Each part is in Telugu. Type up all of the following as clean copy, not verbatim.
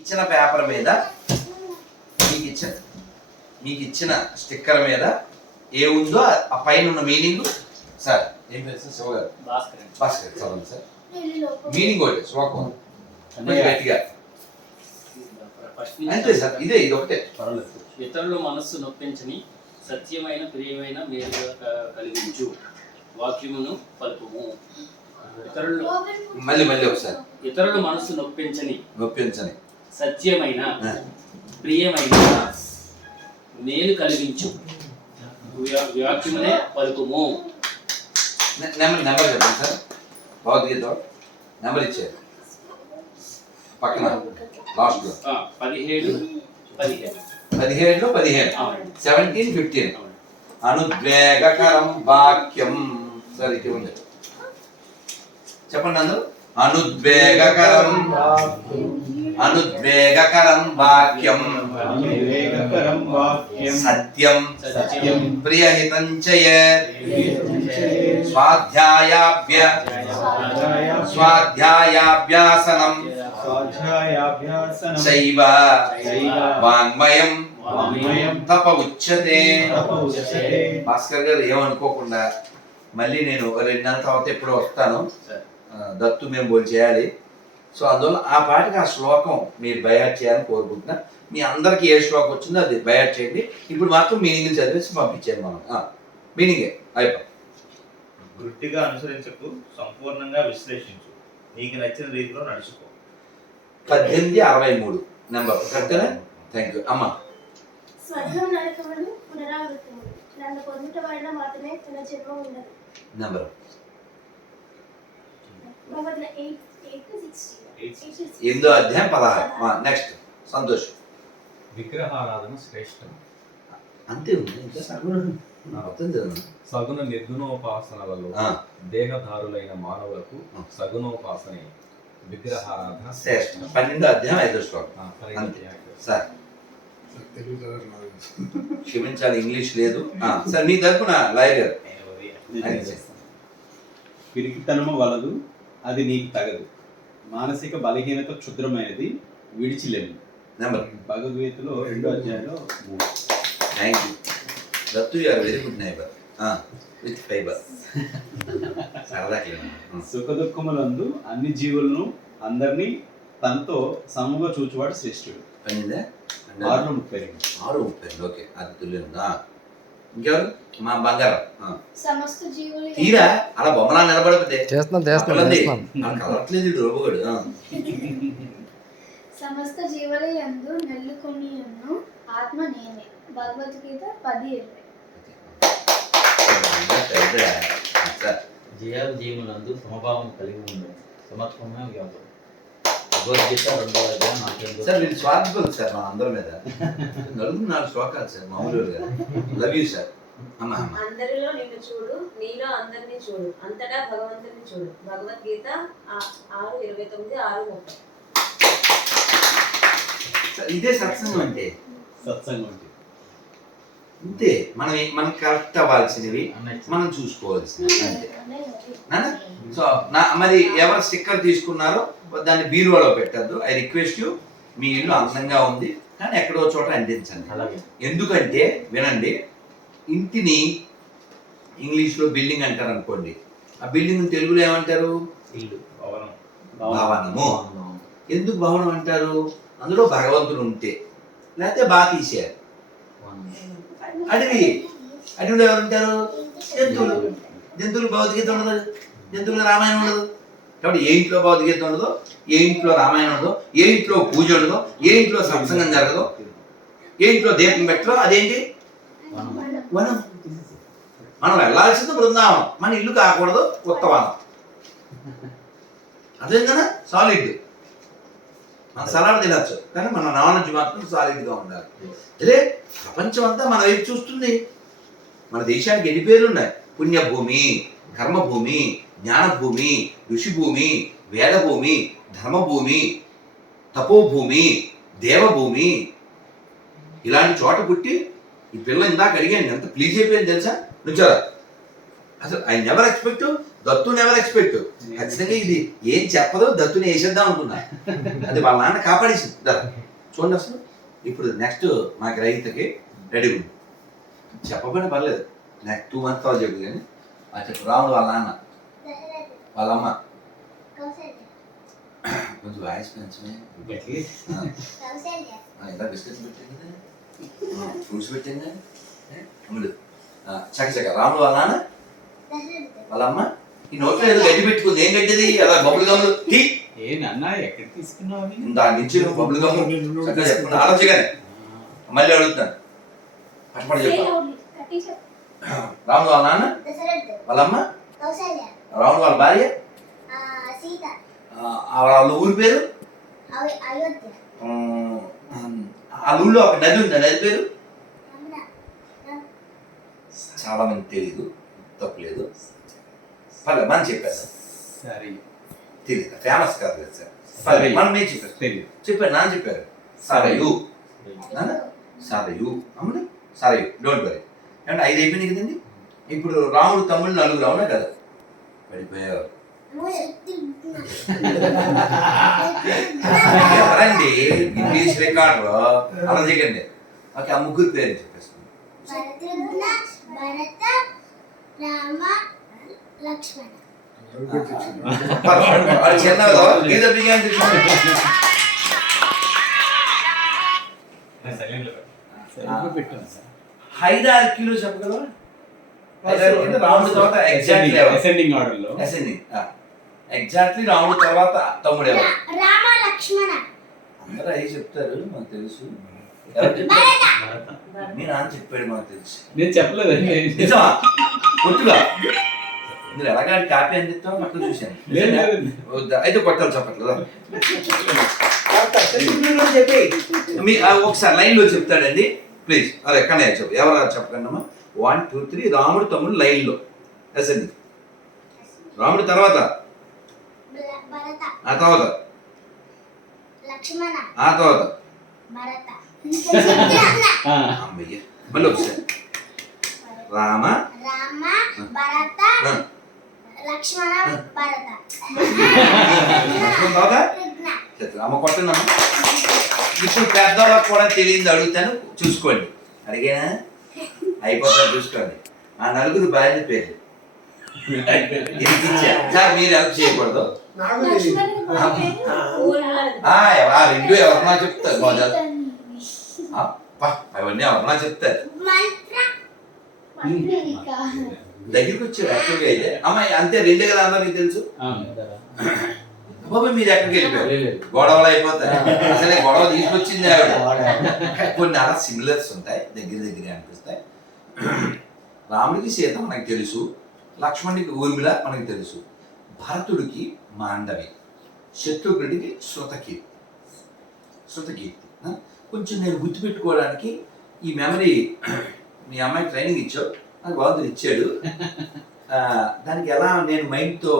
ఇచ్చిన పేపర్ మీద మీకు ఇచ్చిన స్టిక్కర్ మీద ఏముందో ఆ పైన ఉన్న మీనింగ్ సార్ ఏం పేరు సార్? శివ గారు భాస్కర్ చదవండి సార్. మీనింగ్ ఒకటి శ్లోకం గట్టిగా అంతే సార్. ఇది ఒకటే పర్వాలేదు. ఇతరుల మనస్సు నొప్పించని సత్యమైన ప్రియమైన మేలుగా కలిగించు వాక్యమును పలుకుము. మళ్ళీ ఒకసారి. ఇతరుల మనస్సు నొప్పించని సత్యమైన ప్రియమైన మేలు కలిగించు వాక్యమునే పలుకుము. నెంబర్ చెప్పండి సార్. భగవద్గీత నెంబర్ ఇచ్చారు పక్కన లాస్ట్ లో 17 17 15 అనుద్వేగకరం వాక్యం సార్ ఇది ఉంది చెప్పండి అందరూ. అనుద్వేగకరం వాక్యం సత్యం ప్రియహితం స్వాధ్యాయాభ్యాసనం చైవ వాంగ్మయం తప ఉచ్యతే. భాస్కర్ గారు ఏమనుకోకుండా మళ్ళీ నేను 2 నెలల తర్వాత ఎప్పుడో వస్తాను. దత్తు మేము బోల్ చేయాలి. సో అందువల్ల ఆ పాటికి ఆ శ్లోకం మీరు బయాట్ చేయాలని కోరుకుంటున్నా. మీ అందరికి ఏ శ్లోకం వచ్చిందో అది బయాట్ చేయండి. ఇప్పుడు మాత్రం మీనింగ్ చదివేసి పంపించాను మనం. మీనింగే అయిపో. గుడ్డిగా అనుసరించకు, సంపూర్ణంగా విశ్లేషించు, నీకు నచ్చిన రీతిలో నడుచుకో. 1863 నెంబర్ కరెక్టేనా? థ్యాంక్ యూ అమ్మా. స్వర్గం నరకములు పునరావృతములు, నన్ను పొందుట వలన మాత్రమే పునర్జన్మ ఉండదు. నెంబర్ 8వ అధ్యాయం 16. నెక్స్ట్ సంతోష్. విగ్రహారాధన శ్రేష్టం. అంతే ఉంది. ఇంకా సగుణ నిర్గుణోపాసనలలో దేహదారులైన మానవులకు సగుణోపాసనే విగ్రహారాధన శ్రేష్టం. 12వ అధ్యాయం 5వ శ్లోకం. సార్ క్షమించాలి, ఇంగ్లీష్ లేదు సార్. మీ తరపున లాయర్ పిరికితనము వలదు, అది నీకు తగదు. మానసిక బలహీనత క్షుద్రమైనది, విడిచిలేము. భగవద్గీతలో 2వ అధ్యాయంలో 3. Thank you Dattu, you are very good neighbour with fibre. సుఖ దుఃఖములందు అన్ని జీవులను అందరినీ తనతో సముగా చూచువాడు శ్రేష్ఠుడు. 6:32. ఓకే, అది తెలియదా? ఇంకెవరు? మా బంగారం. సమస్త జీవులు తీరా అలా బొమ్మలా నిలబడిపోతే కలవట్లేదు రోబోగాడు. సమస్త జీవుల యందు నెల్లుకొని ఆత్మ నేనే. భగవద్గీత 10:20. జీవులందు సమభావం కలిగి ఉంది, సమత్వమే వ్యాపం. భగవద్గీత 2వ అధ్యాయం 4. సార్ వీళ్ళు స్వార్థపరులు సార్ మన అందరి మీద. 4 శ్లోకాలు సార్ మామూలుగా. Love you sir. అందరిలో నిన్ను చూడు, నీలో అందరినీ చూడు, అంతటా భగవంతుని చూడు. భగవద్గీత 6:29, 6:30. ఇదే సత్సంగం అంటే. అంతే, మనం కరెక్ట్ అవ్వాల్సినవి మనం చూసుకోవాల్సినవి అంతే. సో మరి ఎవరు స్టిక్కర్ తీసుకున్నారో దాన్ని బీరువాలో పెట్టద్దు. I request you. మీ ఇల్లు అందంగా ఉంది కానీ ఎక్కడో చోట అంటించండి. ఎందుకంటే వినండి, ఇంటిని ఇంగ్లీష్లో బిల్డింగ్ అంటారు అనుకోండి. ఆ బిల్డింగ్ తెలుగులో ఏమంటారు? భవనము. ఎందుకు భవనం అంటారు? అందులో భగవంతుడు ఉంటే, లేకపోతే బాగా తీసేయాలి. అడవిలో ఎవరు ఉంటారు? జంతువులు భగవద్గీత ఉండదు, జంతువుల రామాయణం ఉండదు. కాబట్టి ఏ ఇంట్లో భగవద్గీత ఉండదో, ఏ ఇంట్లో రామాయణం ఉండదో, ఏ ఇంట్లో పూజ ఉండదో, ఏ ఇంట్లో సత్సంగం జరగదో, ఏ ఇంట్లో దీపం పెట్టదో అదేంటి? వనం. మనం వెళ్ళాల్సింది బృందావనం, మన ఇల్లు కాకూడదు ఉత్తవనం. అదే కదా సాలిడ్. మన సలాడ్ తినచ్చు కానీ మన నాలెడ్జ్ మాత్రం సాలిడ్గా ఉండాలి. అదే ప్రపంచం అంతా మన వైపు చూస్తుంది. మన దేశానికి ఎన్ని పేర్లు ఉన్నాయి? పుణ్యభూమి, కర్మభూమి, జ్ఞానభూమి, ఋషిభూమి, వేదభూమి, ధర్మభూమి, తపోభూమి, దేవభూమి. ఇలాంటి చోట పుట్టి ఈ పిల్ల ఇందాక అడిగాను ఎంత ప్లీజ్ అయిపోయింది తెలుసా? నుంచారా? అసలు I never expect Dattu never expect. ఖచ్చితంగా ఇది ఏం చెప్పదో దత్తుని వేసేద్దాం అనుకున్నా, అది వాళ్ళ నాన్న కాపాడేసింది. చూడండి అసలు ఇప్పుడు నెక్స్ట్ మా గ్రహీతకి రెడీ ఉంది, చెప్పబడి పర్లేదు, నెక్స్ట్ 2 months తర్వాత చెప్పు కానీ చెప్పు. రాముడు వాళ్ళ నాన్న, వాళ్ళ అమ్మ, కొంచెం వాయిస్ పెంచమే, ఇలా బిస్కెట్స్ పెట్టాను కదా, ఫ్రూట్స్ పెట్టాను కదా అమ్ముడు. చక్కచక్క రాముడు వాళ్ళ నాన్న, వాళ్ళ అమ్మ. ఈ నోట్లో ఏదో గడ్డి పెట్టుకుంది, ఏం గడ్డిది? అలా బొబ్బులు గమ్ములు ఏ నాన్న ఎక్కడ తీసుకున్నావు దాని నుంచి బొబ్బులు గమ్ములు చక్కగా చెప్పుకున్నా ఆలోచగానే. మళ్ళీ అడుగుతాను, కష్టపడి చెప్పాను. రాముడు వాళ్ళ నాన్న, వాళ్ళ అమ్మ, రాముడు వాళ్ళ భార్య, వాళ్ళ ఊరి పేరు, ఆ ఊళ్ళో ఒక నది ఉంది, నది పేరు చాలా మంది తెలీదు, తప్పలేదు, పర్లేదు మనం చెప్పాను. సరే తెలియదు, ఫేమస్ కాదు కదా సార్, సరే మనం ఏం చెప్పారు తెలియదు. చెప్పారు, నాన్న చెప్పారు సరయు, నాన్న సరయు, అమ్మని సరయు, డోంట్ వరీ. అంటే 5 అయిపోయినాయి కదండి. ఇప్పుడు రాముడు తమ్ముళ్ళు 4 అవునా కదా, పడిపోయారు. ఎవరండి ఇంగ్లీష్ రికార్డు అలా చేయకండి. ఓకే, ఆ ముగ్గురు పేరు చెప్పేస్తాను. చిన్నదో గీత బిగాన్ హైరార్కీలో చెప్పగలవా? రాముడి తర్వాత ఎగ్జాక్ట్లీ అసెండింగ్ ఆర్డర్ లో ఎగ్జాక్ట్లీ రాముడి తర్వాత తమ్ముడు ఎవరు? రామ లక్ష్మణ. అందరూ అయ్యి చెప్తారు, మాకు తెలుసు. ఎవరు చెప్పారు? మీ నాన్న చెప్పాడు, మాకు తెలుసు. నేను చెప్పలేదండి. నిజమా? గుర్తుగా మీరు ఎలాగా కాపీ అందిస్తామో నాకు చూశాను. అయితే కొట్టాలి చెప్పట్లేదా? ఒకసారి లైన్లో చెప్తాడండి ప్లీజ్. అది ఎక్కడ చెప్పు, ఎవరు చెప్పకండి అమ్మా. 1 2 3 రాముడు తమ్ముడు లైన్లో అసలు రాముడు తర్వాత ఆ తర్వాత ఆ తర్వాత అమ్మయ్య మళ్ళీ ఒకసారి రామ భరత లక్ష్మణ భరత రామ కొట్టనమ్మ. ఇప్పుడు పెద్దవాళ్ళకి కూడా తెలియదు, అడుగుతాను చూసుకోండి. అడిగానా అయిపోతారు చూసుకోండి. ఆ 4 భార్య పేర్లు సార్ మీరు హెల్ప్ చేయకూడదు. రెండు ఎవరన్నా చెప్తారు, అవన్నీ ఎవరన్నా చెప్తారు. దగ్గరికి వచ్చారు యాక్చువల్గా అయితే అమ్మాయి అంతే, 2 కదా అందరికి తెలుసు. బాబా మీరు ఎక్కడికి వెళ్ళిపోయారు? గొడవలు అయిపోతాయి. అసలే గొడవ తీసుకొచ్చింది ఆవిడ. కొన్ని అలా సిమిలర్స్ ఉంటాయి, దగ్గర అనిపిస్తాయి. రాముడికి సీత మనకు తెలుసు, లక్ష్మణుడికి ఊర్మిళ మనకు తెలుసు, భరతుడికి మాండవి, శత్రుఘ్నుడికి శృతకీర్తి. కొంచెం నేను గుర్తుపెట్టుకోవడానికి ఈ మెమరీ మీ అమ్మాయి ట్రైనింగ్ ఇచ్చావు, నాకు భగవంతుడు ఇచ్చాడు. దానికి ఎలా నేను మైండ్తో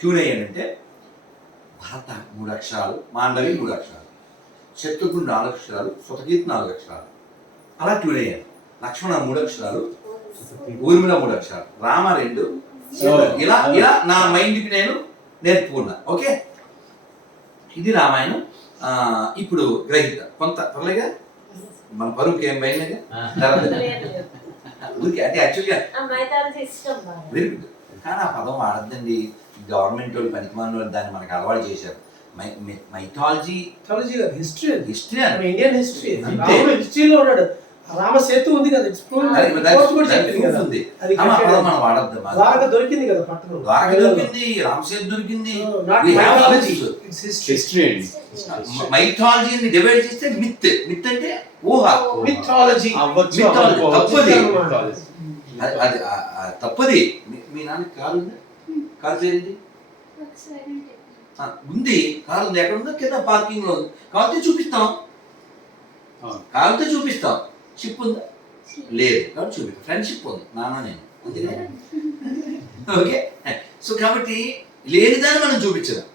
ట్యూన్ అయ్యానంటే భరత 3 అక్షరాలు, మాండవి 3 అక్షరాలు, శత్రుఘ్నుడు 4 అక్షరాలు, శృతకీర్తి 4 అక్షరాలు, అలా ట్యూన్ అయ్యాను. లక్ష్మణ 3 అక్షరాలు, ఊర్మిళ 3 అక్షరాలు, రామ 2, ఇలా ఇలా నా మైండ్కి నేను నేర్పుకున్నా. ఓకే, ఇది రామాయణం. ఇప్పుడు గ్రహీత కొంత పర్లేగా, మన పరువుకి ఏం భయలేగా ఊరికి అంటే యాక్చువల్గా వెరీ గుడ్. కానీ ఆ పదం వాడద్దండి, గవర్నమెంట్ వాళ్ళు పనికిమాలిన వాళ్ళు దాన్ని మనకు అలవాటు చేశారు. Mythology history history Indian history హిస్టరీలో ఉన్నాడు. రామ సేతు ఉంది కదా, మనం వాడద్దు. ద్వారక దొరికింది కదా, పట్టణం ద్వారక దొరికింది, రామసేతు దొరికింది. మైథాలజీని డివైడ్ చేస్తే మిత్, మిత్ అంటే ఊహ, మిథాలజీ అది తప్పది. మీ నాన్న కారు ఉందా? కారు చేరింది ఉంది, కారు ఉంది, ఎక్కడ ఉందో కింద పార్కింగ్ లో ఉంది. కావాలంటే చూపిస్తాం, కావాలంటే చూపిస్తాం. షిప్ ఉందా? లేదు, కాబట్టి చూపిస్తాం. ఫ్రెండ్షిప్ ఉంది, నాన్న నేను. ఓకే, సో కాబట్టి లేని దాన్ని మనం చూపించడం.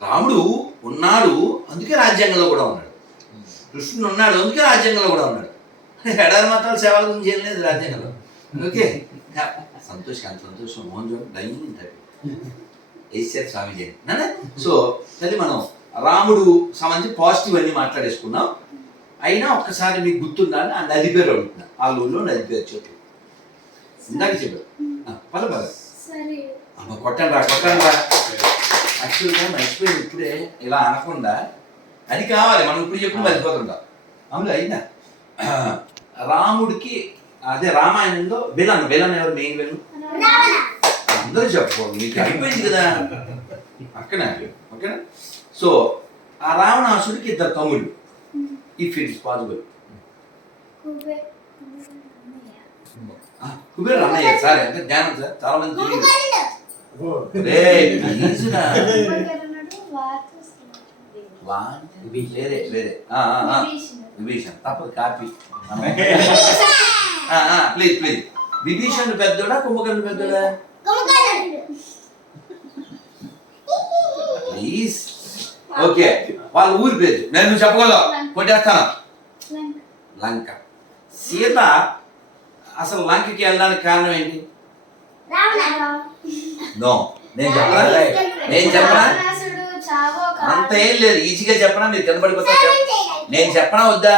రాముడు ఉన్నాడు అందుకే రాజ్యాంగంలో కూడా ఉన్నాడు, కృష్ణుడు ఉన్నాడు అందుకే రాజ్యాంగంలో కూడా ఉన్నాడు. ఎడారి మాత్రాలు సేవల గురించి ఏం లేదు రాజ్యాంగంలో. ఓకే, సంతోషం అంత సంతోషం మోహన్ చూడ దయ్యింటాడు వేసారు స్వామీజీ నాన్న. సో తల్లి మనం రాముడు సంబంధించి పాజిటివ్ అన్ని మాట్లాడేసుకున్నాం. అయినా ఒక్కసారి మీకు గుర్తుందా అని ఆ నది పేరు అడుగుతున్నా. ఆ ఊళ్ళో నది పేరు చెప్పు. ఇందాక చెప్పారు పద పద. సరే అమ్మ కొట్టండి రా. యాక్చువల్గా మర్చిపోయింది ఇప్పుడే ఇలా అనకుండా. అది కావాలి మనం ఇప్పుడు చెప్పి మర్చిపోతుంటాం. అవును అయినా రాముడికి అదే రామాయణంలో విలన్ ఎవరు మెయిన్ విలన్? అందరూ చెప్పు మీకు అయిపోయింది కదా అక్కడే. ఓకేనా? సో ఆ రావణాసుడికి ఇద్దరు తమ్ముళ్ళు. If it is possible. Kuberu అన్నయ్య సార్ ఎంత జ్ఞానం సార్, చాలా మంది తెలియదు. వేరే విభీషణ్ తప్పదు కాపీ. ప్లీజ్ విభీషణ్ పెద్దోడా కుంభకర్ణుడు పెద్దోడా? ప్లీజ్. ఓకే వాళ్ళ ఊరి పేరు నేను చెప్పగలవు కొట్టేస్తాను. లంక. సీత అసలు లంకకి వెళ్ళడానికి కారణం ఏంటి? నో నేను చెప్పనా అంత ఏం లేదు. ఈజీగా చెప్పనా మీరు కనబడిపోతా. నేను చెప్పనా వద్దా?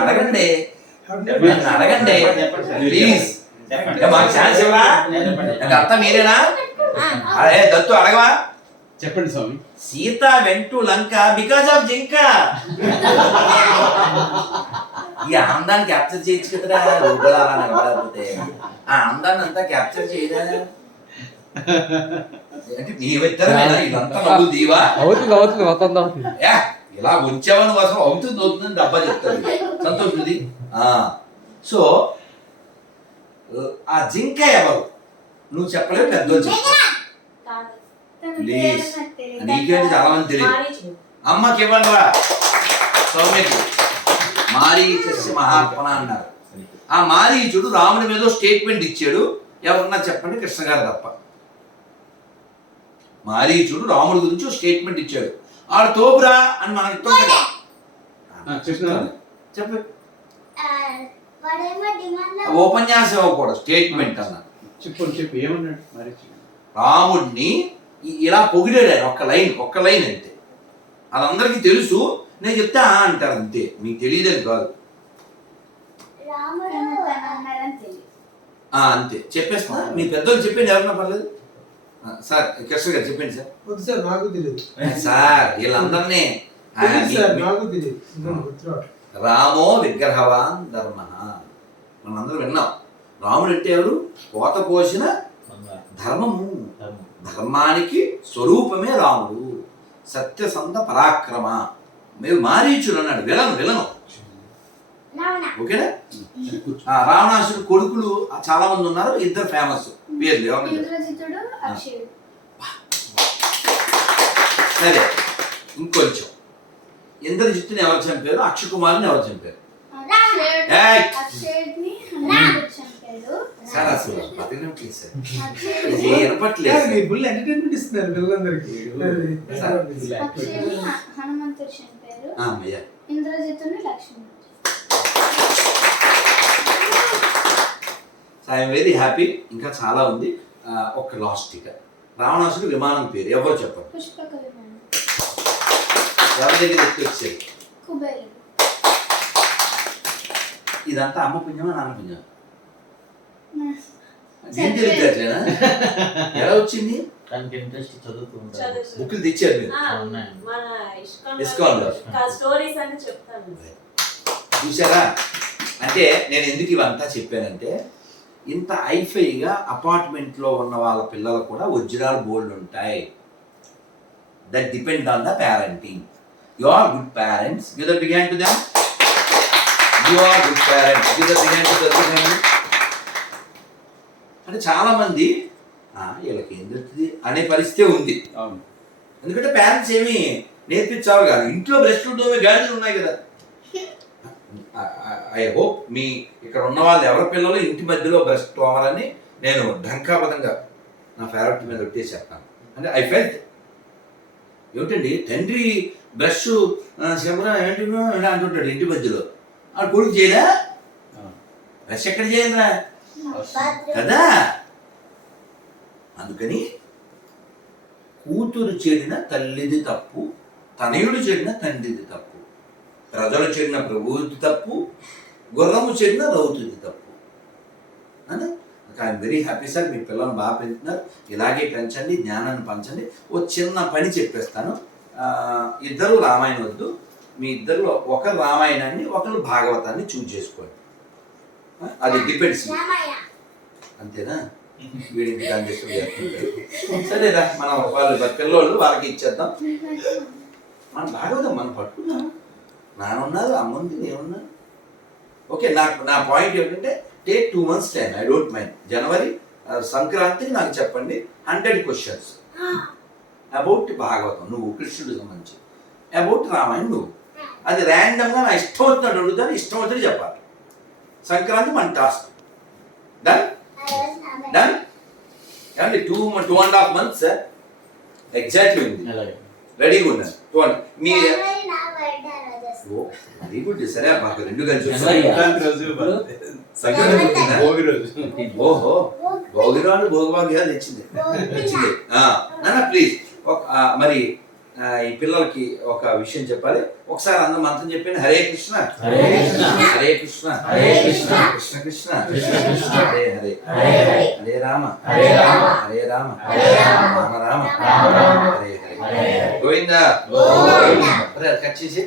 అడగండి నన్ను అడగండి ప్లీజ్. మాకు ఛాన్స్ ఇవ్వరా? అర్థం మీరేనా? అదే దత్తు అడగవా? చెప్పండి స్వామి. Sita went to Lanka because of jinka. ఈ ఆనందాన్ని క్యాప్చర్ చేయొచ్చు కదరా. రూపాయలు అలా నిలబడకపోతే ఆ ఆనందాన్ని అంతా క్యాప్చర్ చేయరా? అంటే నీవిద్దరమేనా ఇదంతా నవ్వు దీవా? ఇలా ఉంచావని కోసం అవుతుందని డబ్బా చెప్తారు. సంతోషుది. సో ఆ జింక ఎవరు నువ్వు చెప్పలేవు, పెద్దోళ్ళు చెప్తారు. ప్లీజ్ నీకేంటి చాలా మంది తెలియదు. అమ్మకి ఇవ్వండి రా సౌమ్యకి. మారీచస్య మహాత్మన అన్నారు. ఆ మారీచుడు రాముడి మీద స్టేట్మెంట్ ఇచ్చాడు. ఎవరన్నా చెప్పండి, కృష్ణ గారు తప్ప. మారీచుడు రాముడి గురించి స్టేట్మెంట్ ఇచ్చాడు. ఆడు తోపురా అని మనకి చెప్పు. ఉపన్యాసం ఇవ్వకూడదు, స్టేట్మెంట్ అన్న. చెప్పు ఏమన్నాడు మరి? రాముడిని ఇలా పొగిడాడు ఆయన. ఒక్క లైన్ అంతే. అదందరికీ తెలుసు. నేను చెప్తా అంటారు అంతే. మీకు తెలియదని కాదు. అంతే చెప్పేస్తా. మీ పెద్దోళ్ళు చెప్పండి, ఎవరన్నా పర్లేదు. సార్ కృష్ణ గారు చెప్పండి సార్. సార్ నాకు తెలియదు సార్ వీళ్ళందరినీ రామో విగ్రహవాన్ ధర్మ మనందరూ విన్నాం. రాముడు అంటే ఎవరు? కోత పోసిన ధర్మము. ధర్మానికి స్వరూపమే రాముడు. సత్యసంధ పరాక్రమ. మీరు మారీచుడు అన్నాడు. విలను ఓకేనా? రావణాసుడు కొడుకులు చాలా మంది ఉన్నారు. ఇద్దరు ఫేమస్ పేర్లు ఎవరు? సరే ఇంకొంచెం. ఇంద్రజిత్తుని ఎవరు చంపారు? అక్షయ్ కుమార్ని ఎవరు చంపారు? సార్ అసలు ఎంటర్టైన్మెంట్ ఇస్తున్నారు పిల్లలందరికీ. హనుమంతుడు చంపారు. ఇంద్రజిత్తుని లక్ష్మణుడు. I'm very happy. ఇంకా చాలా ఉంది. ఒక లాస్ట్ ఇక రావణాసుడు విమానం పేరు ఎవరు చెప్పరు? పుష్పక విమానం. ఎవరి దగ్గర ఎత్తుకొచ్చేది? కుబేరుడు. ఇదంతా అమ్మ పుణ్యమా నాన్న పుణ్యమా? తెలియట్లేనా? ఎలా వచ్చింది? ఇంట్రెస్ట్ చదువుతుంటారు. బుక్లు తెచ్చారు మీరు? ఇస్కాన్లో స్టోరీస్ అని చెప్తాను. చూసారా? అంటే నేను ఎందుకు ఇవంతా చెప్పానంటే ఇంత ఐఫైగా అపార్ట్మెంట్లో ఉన్న వాళ్ళ పిల్లలు కూడా ఒరిజినల్ బోల్డ్ ఉంటాయి. That depend on the parenting. You are good parents. Give the big hand to them. You are good parents. Give the big hand to them. అంటే చాలా మంది వీళ్ళకి ఏం దొరుకుతుంది అనే పరిస్థితి ఉంది. ఎందుకంటే పేరెంట్స్ ఏమి నేర్పించాలి కాదు. ఇంట్లో బ్రెస్ట్ గాడిలు ఉన్నాయి కదా. ఐ హోప్ మీ ఇక్కడ ఉన్న వాళ్ళు ఎవరి పిల్లలు ఇంటి మధ్యలో బ్రెస్ట్ అవ్వాలని నేను ఢంకాబద్ధంగా నా ఫేవరెట్ మీద పెట్టేసి చెప్తాను. అంటే ఐ ఫెల్ట్ ఏమిటండి తండ్రి బ్రష్ శబర ఏంటి అంటుంటాడు ఇంటి మధ్యలో. ఆ కొడుకు చేయలే. రష్ ఎక్కడ చేయండిరా కదా. అందుకని కూతురు చెడిన తల్లిది తప్పు, తనయుడు చెడిన తండ్రిది తప్పు, ప్రజలు చెడిన ప్రభువుది తప్పు, గుర్రము చెడిన రౌతుది తప్పు. ఐఎమ్ వెరీ హ్యాపీ సార్, మీ పిల్లలు బాగా పెంచుతున్నారు, ఇలాగే పెంచండి, జ్ఞానాన్ని పంచండి. ఓ చిన్న పని చెప్పేస్తాను. ఇద్దరు రామాయణం వద్దు, మీ ఇద్దరు ఒకరు రామాయణాన్ని ఒకరు భాగవతాన్ని చూజ్ చేసుకోండి. అది డిపెండ్స్. అంతేనా? వీడికి దాని చేస్తుంది. సరేరా, మనం వాళ్ళు పిల్లోళ్ళు వాళ్ళకి ఇచ్చేద్దాం. మనం భాగవతం మనం పట్టుకుందాం. నానున్నారు, అమ్ముంది, నేనున్నాను. ఓకే, నా పాయింట్ ఏంటంటే take 2 months time, I don't mind. జనవరి సంక్రాంతికి నాకు చెప్పండి 100 questions అబౌట్ భాగవతం, నువ్వు కృష్ణుడికి సంబంధించి, అబౌట్ రామాయణం నువ్వు. అది ర్యాండమ్గా నా ఇష్టం వచ్చినట్టు అడుగుతాను, ఇష్టం వచ్చినట్టు చెప్పాలి. సంక్రాంతి మన టాస్క్. డన్ డన్ ఏమండి? 2.5 months సార్, ఎగ్జాక్ట్లీ ఉంది. రెడీగా ఉన్నాను. మీ వెరీ గుడ్. సరే మాకు 2 కలిసి సంక్రాంతి రోజు భోగి రోజు. ఓహో, భోగిరాలు భోగభాగ్యాలు తెచ్చింది. నాన్న ప్లీజ్ మరి ఈ పిల్లలకి ఒక విషయం చెప్పాలి. ఒకసారి అందరం మంత్రం చెప్పండి. హరే కృష్ణ హరే కృష్ణ హరే కృష్ణ హరే కృష్ణ కృష్ణ కృష్ణ హరే హరే హరే రామ హరే రామ హరే రామ రామ రామ హరే హరే గోవిందా. కట్ చేసి